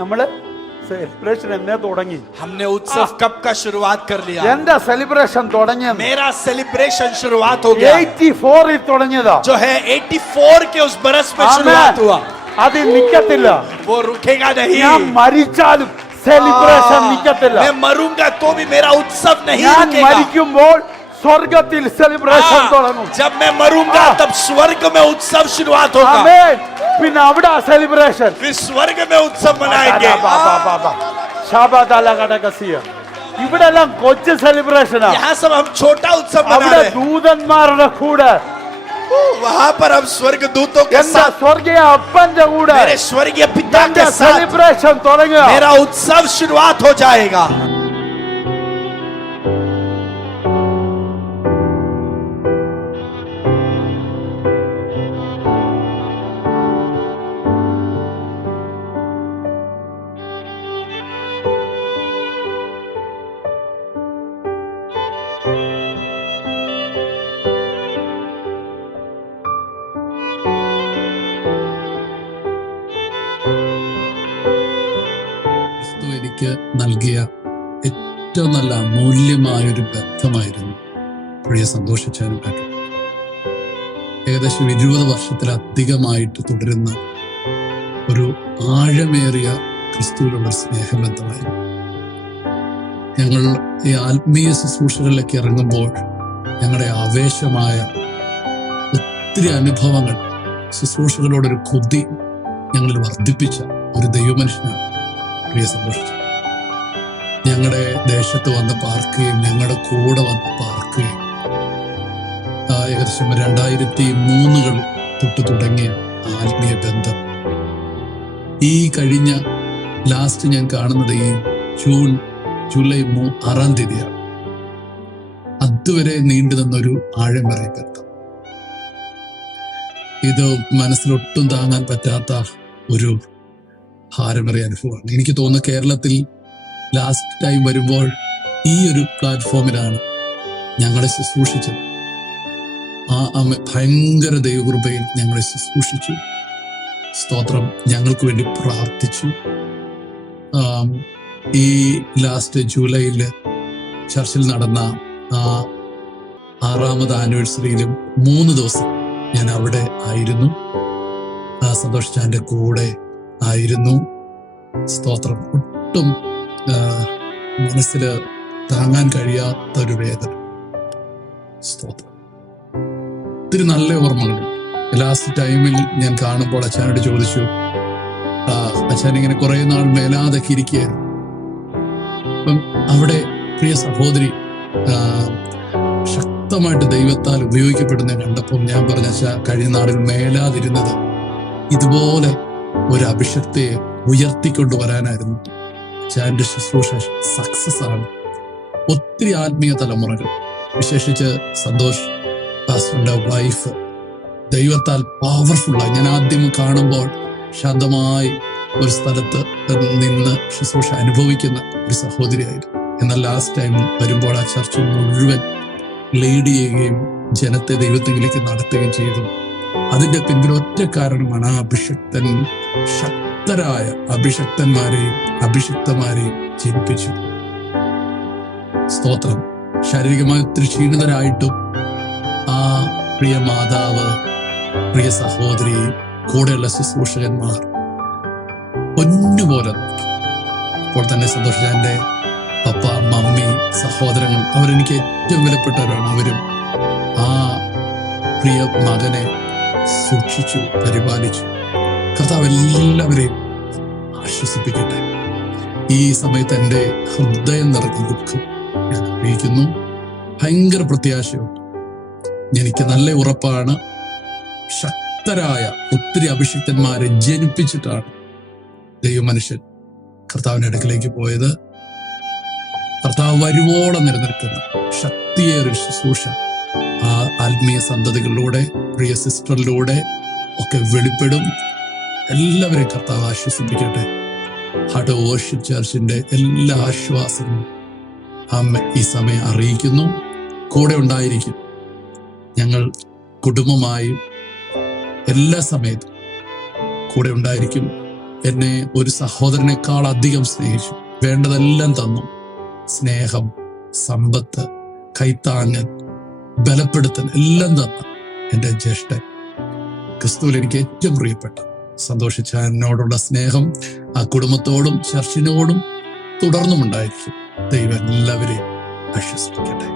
നമ്മള് സെലിബ്രേഷൻ എന്നേ തുടങ്ങി. हमने उत्सव कब का शुरुआत कर लिया? എന്റെ സെലിബ്രേഷൻ തുടങ്ങിയത് मेरा सेलिब्रेशन शुरुआत हो गया 84 തുടങ്ങിയതാ. जो है 84 के उस बरस में शुरुआत हुआ. അത് നിക്കത്തില്ല. वो रुकेगा नहीं. ഞാൻ മരിച്ചാലും സെലിബ്രേഷൻ നിക്കത്തില്ല. मैं मरूंगा तो भी मेरा उत्सव नहीं ഞാൻ रुकेगा. മരിക്കുമ്പോൾ സ്വർഗ്ഗത്തിൽ സെലിബ്രേഷൻ തുടങ്ങും. जब मैं मरूंगा तब स्वर्ग में उत्सव शुरुआत होगा. ആമേൻ. പിന്നെ അവിടെ സെലിബ്രേഷൻ फिर स्वर्ग में उत्सव मनाएंगे. ഇവിടെ എല്ലാം കൊച്ചു സെലിബ്രേഷനാ. यहाँ सब हम छोटा उत्सव मना അവിടെ रहे हैं. ദൂതന്മാരുടെ കൂടെ, वहाँ पर हम स्वर्ग दूतों के എന്റെ साथ, സ്വർഗീയ അപ്പന്റെ കൂടെ मेरे स्वर्गीय पिता എന്റെ के साथ സെലിബ്രേഷൻ തുടങ്ങുക. मेरा उत्सव शुरुआत हो जाएगा. എനിക്ക് നൽകിയ ഏറ്റവും നല്ല അമൂല്യമായൊരു ബന്ധമായിരുന്നു പ്രിയ സന്തോഷിച്ചാനുമായിട്ട്. ഏകദേശം 20 വർഷത്തിലധികമായിട്ട് തുടരുന്ന ഒരു ആഴമേറിയ ക്രിസ്തുവിലുള്ള സ്നേഹബന്ധമായിരുന്നു. ഞങ്ങൾ ഈ ആത്മീയ ശുശ്രൂഷകളിലേക്ക് ഇറങ്ങുമ്പോൾ ഞങ്ങളുടെ ആവേശമായ ഒത്തിരി അനുഭവങ്ങൾ, ശുശ്രൂഷകളോടൊരു കൊതി ഞങ്ങളിൽ വർദ്ധിപ്പിച്ച ഒരു ദൈവമനുഷ്യനാണ് പ്രിയ സന്തോഷിച്ചു. ഞങ്ങളുടെ ദേശത്ത് വന്ന് പാർക്കുകയും ഞങ്ങളുടെ കൂടെ വന്ന് പാർക്കുകയും ഏകദേശം 2003 തൊട്ട് തുടങ്ങിയ ആത്മീയ ബന്ധം ഈ കഴിഞ്ഞ ലാസ്റ്റ് ഞാൻ കാണുന്നത് ഈ ജൂലൈ 6-ാം തീയതിയാണ്. അതുവരെ നീണ്ടു നിന്നൊരു ആഴമേറിയ ബന്ധം. ഇത് മനസ്സിലൊട്ടും താങ്ങാൻ പറ്റാത്ത ഒരു ഭാരമേറിയ അനുഭവമാണ്. എനിക്ക് തോന്നുന്നു കേരളത്തിൽ ലാസ്റ്റ് ടൈം വരുമ്പോൾ ഈ ഒരു പ്ലാറ്റ്ഫോമിലാണ് ഞങ്ങളെ ശുശ്രൂഷിച്ചത്. ഭയങ്കര ദൈവകൃപയിൽ ഞങ്ങളെ ശുശ്രൂഷിച്ചു. സ്തോത്രം. ഞങ്ങൾക്ക് വേണ്ടി പ്രാർത്ഥിച്ചു. ഈ ലാസ്റ്റ് ജൂലൈയിൽ ചർച്ചിൽ നടന്ന 6ാമത് ആനിവേഴ്സറിയിലും 3 ദിവസം ഞാൻ അവിടെ ആയിരുന്നു. സന്തോഷിച്ചാൻ്റെ കൂടെ ആയിരുന്നു. സ്തോത്രം. ഒട്ടും മനസ്സിൽ താങ്ങാൻ കഴിയാത്തൊരു വേദന. സ്തോത്രം. ഒത്തിരി നല്ല ഓർമ്മകളുണ്ട്. ലാസ്റ്റ് ടൈമിൽ ഞാൻ കാണുമ്പോൾ അച്ഛനോട് ചോദിച്ചു, അച്ഛൻ ഇങ്ങനെ കുറെ നാൾ മേലാതൊക്കെ ഇരിക്കുകയായിരുന്നു. അപ്പം അവിടെ പ്രിയ സഹോദരി ശക്തമായിട്ട് ദൈവത്താൽ ഉപയോഗിക്കപ്പെടുന്ന കണ്ടപ്പോൾ ഞാൻ പറഞ്ഞ അച്ഛാ, കഴിഞ്ഞ നാളിൽ മേലാതിരുന്നത് ഇതുപോലെ ഒരു അഭിഷക്തയെ ഉയർത്തിക്കൊണ്ടുവരാനായിരുന്നു. അച്ഛൻ്റെ ശുശ്രൂഷ സക്സസ് ആണ്. ഒത്തിരി ആത്മീയ തലമുറകൾ, വിശേഷിച്ച് സന്തോഷ് പാസ്റ്ററിന്റെ വൈഫ് ദൈവത്താൽ പവർഫുള്ളായി. ഞാൻ ആദ്യം കാണുമ്പോൾ ശാന്തമായി ഒരു സ്ഥലത്ത് നിന്ന് ശുശ്രൂഷ അനുഭവിക്കുന്ന ഒരു സഹോദരിയായിരുന്നു. എന്നാൽ ലാസ്റ്റ് ടൈം വരുമ്പോൾ ആ ചർച്ച മുഴുവൻ ലീഡ് ചെയ്യുകയും ജനത്തെ ദൈവത്തിലേക്ക് നടത്തുകയും ചെയ്തു. അതിന്റെ പിന്നിൽ ഒറ്റ കാരണമാണ് ആ അഭിഷക്തൻ ശക്തരായ അഭിഷക്തന്മാരെയും അഭിഷിക്തമാരെയും ജനിപ്പിച്ചു. സ്തോത്രം. ശാരീരികമായി ഒത്തിരി ക്ഷീണിതരായിട്ടും ആ പ്രിയ മാതാവ്, പ്രിയ സഹോദരി, കൂടെയുള്ള ശുശ്രൂഷകന്മാർ പൊന്നുപോലെ. അപ്പോൾ തന്നെ സന്തോഷിച്ച എൻ്റെ പപ്പ, മമ്മി, സഹോദരങ്ങൾ അവരെനിക്ക് ഏറ്റവും വിലപ്പെട്ടവരാണ്. അവരും ആ പ്രിയ മകനെ സൂക്ഷിച്ചു, പരിപാലിച്ചു. കർത്താവ് എല്ലാവരെയും ആശ്വസിപ്പിക്കട്ടെ. ഈ സമയത്ത് എൻ്റെ ഹൃദയം നിറഞ്ഞ ദുഃഖം ഞാൻ അറിയിക്കുന്നു. ഭയങ്കര പ്രത്യാശയുണ്ട്. എനിക്ക് നല്ല ഉറപ്പാണ്, ശക്തരായ ഒത്തിരി അഭിഷിക്തന്മാരെ ജനിപ്പിച്ചിട്ടാണ് ദൈവമനുഷ്യൻ കർത്താവിന്റെ അടുക്കിലേക്ക് പോയത്. കർത്താവ് വരുവോളം നിലനിൽക്കുന്ന ശക്തിയേറിയ ശുശ്രൂഷ ആ ആത്മീയ സന്തതികളിലൂടെ, പ്രിയ സിസ്റ്ററിലൂടെ ഒക്കെ വെളിപ്പെടും. എല്ലാവരെയും കർത്താവ് ആശ്വസിപ്പിക്കട്ടെ. ഹാർട്ട് ഓഫ് വർഷിപ്പ് ചർച്ചിന്റെ എല്ലാ ആശ്വാസങ്ങളും അമ്മ ഈ സമയം അറിയിക്കുന്നു. കൂടെ ഉണ്ടായിരിക്കും. ഞങ്ങൾ കുടുംബമായും എല്ലാ സമയത്തും കൂടെ ഉണ്ടായിരിക്കും. എന്നെ ഒരു സഹോദരനേക്കാൾ അധികം സ്നേഹിച്ചു. വേണ്ടതെല്ലാം തന്നു. സ്നേഹം, സമ്പത്ത്, കൈത്താങ്ങൽ, ബലപ്പെടുത്തൽ എല്ലാം തന്ന എൻ്റെ ജ്യേഷ്ഠൻ, ക്രിസ്തുവിൽ എനിക്ക് ഏറ്റവും പ്രിയപ്പെട്ട സന്തോഷിച്ച എന്നോടുള്ള സ്നേഹം ആ കുടുംബത്തോടും ചർച്ചിനോടും തുടർന്നും ഉണ്ടായിരിക്കും. ദൈവം എല്ലാവരെയും ആശ്വസിപ്പിക്കട്ടെ.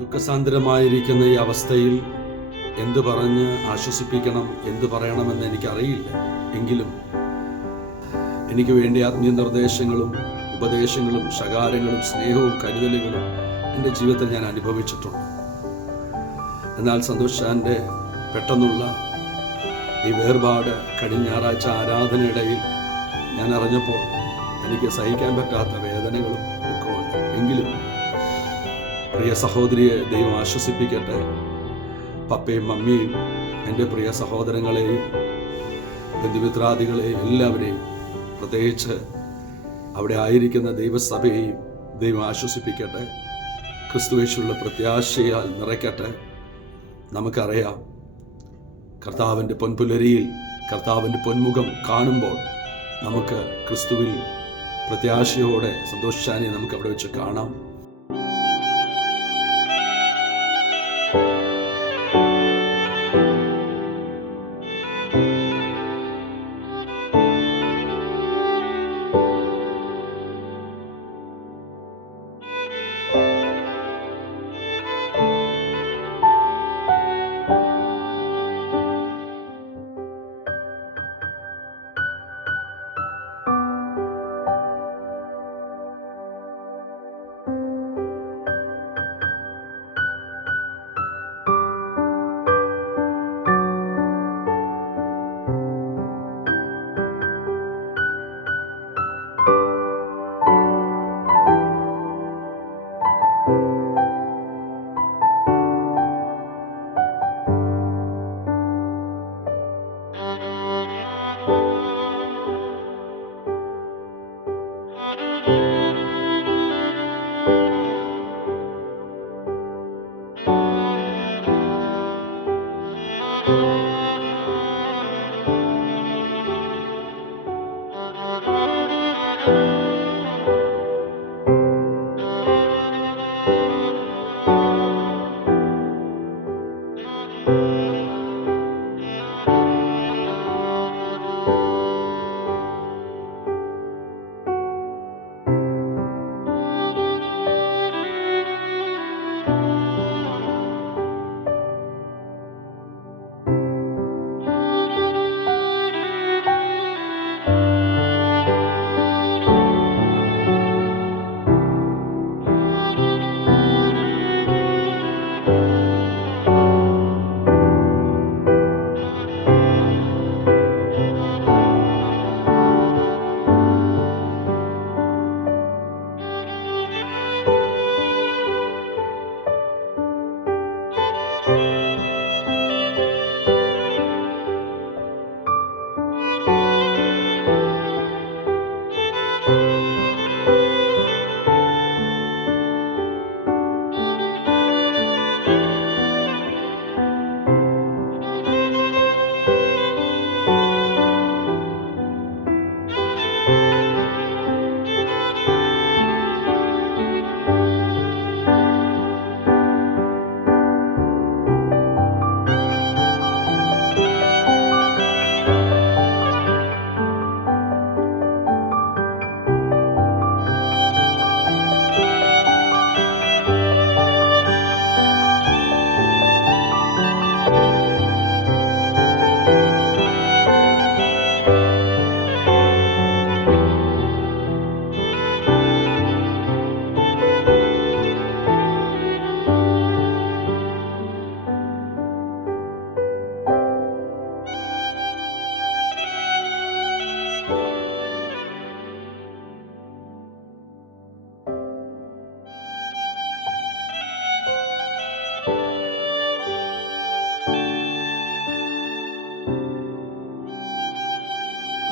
ദുഃഖസാന്ദ്രമായിരിക്കുന്ന ഈ അവസ്ഥയിൽ എന്തു പറഞ്ഞ് ആശ്വസിപ്പിക്കണം, എന്തു പറയണമെന്ന് എനിക്കറിയില്ല. എങ്കിലും എനിക്ക് വേണ്ടി ആത്മീയ നിർദ്ദേശങ്ങളും ഉപദേശങ്ങളും ശകാരങ്ങളും സ്നേഹവും കരുതലുകളും എൻ്റെ ജീവിതത്തിൽ ഞാൻ അനുഭവിച്ചിട്ടുണ്ട്. എന്നാൽ സന്തോഷാൻ്റെ പെട്ടെന്നുള്ള ഈ വേർപാട് കഴിഞ്ഞ ഞായറാഴ്ച ആരാധനയിടയിൽ ഞാൻ അറിഞ്ഞപ്പോൾ എനിക്ക് സഹിക്കാൻ പറ്റാത്ത വേദനകളും ദുഃഖമുണ്ട്. എങ്കിലും പ്രിയ സഹോദരിയെ ദൈവം ആശ്വസിപ്പിക്കട്ടെ. പപ്പയും മമ്മിയും എൻ്റെ പ്രിയ സഹോദരങ്ങളെയും ബന്ധുമിത്രാദികളെയും എല്ലാവരെയും, പ്രത്യേകിച്ച് അവിടെ ആയിരിക്കുന്ന ദൈവസഭയെയും ദൈവം ആശ്വസിപ്പിക്കട്ടെ. ക്രിസ്തുവേശുള്ള പ്രത്യാശയാൽ നിറയ്ക്കട്ടെ. നമുക്കറിയാം, കർത്താവിൻ്റെ പൊൻപുലരിയിൽ കർത്താവിൻ്റെ പൊന്മുഖം കാണുമ്പോൾ നമുക്ക് ക്രിസ്തുവിൽ പ്രത്യാശയോടെ സന്തോഷിച്ചാനെ നമുക്ക് അവിടെ വെച്ച് കാണാം.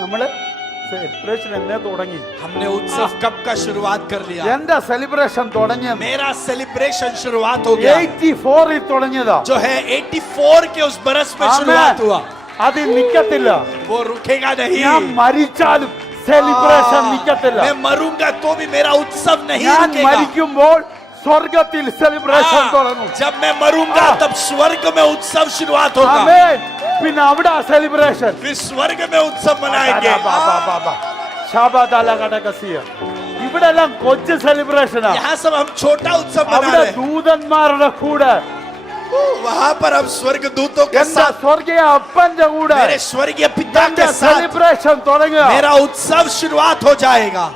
നമ്മള് സെലിബ്രേഷൻ എന്നേ തുടങ്ങി. हमने उत्सव कब का शुरुआत कर लिया? എന്റെ സെലിബ്രേഷൻ തുടങ്ങിയത് मेरा सेलिब्रेशन शुरुआत हो गया 84 തുടങ്ങിയതാ. जो है 84 के उस बरस में शुरुआत हुआ. അത് നിക്കത്തില്ല. वो रुकेगा नहीं. ഞാൻ മരിച്ചാലും സെലിബ്രേഷൻ നിക്കത്തില്ല. मैं मरूंगा तो भी मेरा उत्सव नहीं ഞാൻ रुकेगा. മരിക്കുമ്പോൾ സ്വർഗത്തിൽ സെലിബ്രേഷൻ തുടങ്ങും. जब मैं मरूंगा तब स्वर्ग में उत्सव शुरुआत होगा. ആമേൻ. പിന്നെ അവിടെ സെലിബ്രേഷൻ. फिर स्वर्ग में उत्सव मनाएंगे. ഇവിടെ എല്ലാം കൊച്ചു സെലിബ്രേഷനാ. यहाँ सब हम छोटा उत्सव मना അവിടെ रहे हैं. ദൂതന്മാരുടെ കൂടെ, वहाँ पर हम स्वर्ग दूतों के എന്റെ साथ, സ്വർഗീയ അപ്പന്റെ കൂടെ मेरे स्वर्गीय पिता എന്റെ के साथ സെലിബ്രേഷൻ തുടങ്ങുക. मेरा उत्सव शुरुआत हो जाएगा.